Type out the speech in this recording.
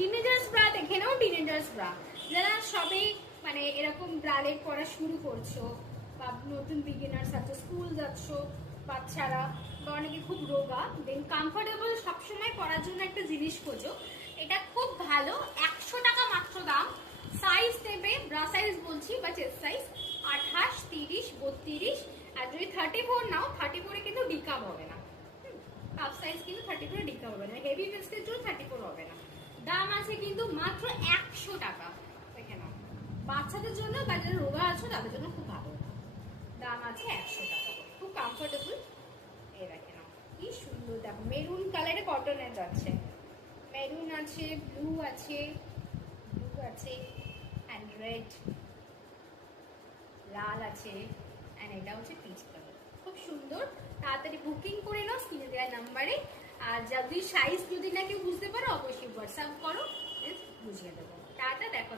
Teenagers bra দেখে নাও, teenagers bra যারা সবে মানে এরকম ব্রালেট পরা শুরু করছো বা নতুন বিগিনার্স আছো, স্কুল যাচ্ছ বাচ্চারা বা অনেকে খুব রোগা, দেন কমফোর্টেবল সবসময় পরার জন্য একটা জিনিস খোঁজো, এটা খুব ভালো। 100 টাকা মাত্র দাম। সাইজ নেবে, ব্রা সাইজ বলছি বা চেস্ট সাইজ 28, 30, 32। আর যদি 34 নাও, 34 কিন্তু ডিকাপ হবে না। হাফ সাইজ কিন্তু 34 ডিকাপ হবে না, হেভি ভেস্টের জন্য 34 হবে না। দাম আছে কিন্তু মাত্র 100 টাকা। দেখে নাও, বাচ্চাদের জন্য বা যারা রোগা আছো তাদের জন্য খুব ভালো। দাম আছে 100 টাকা, খুব কমফোর্টেবল। এই দেখে নাও কি সুন্দর, দেখো মেরুন কালারে কটনের যাচ্ছে, মেরুন আছে, ব্লু আছে, অ্যান্ড রেড, লাল আছে, অ্যান্ড এটা হচ্ছে পিচ কালার। খুব সুন্দর, তাড়াতাড়ি বুকিং করে নাও স্ক্রিনে দেওয়া নাম্বারে। আর যদি সাইজ যদি না কেউ বুঝতে পারো অবশ্যই হোয়াটসঅ্যাপ করো, বুঝিয়ে দেবো। টাটা, দেখো।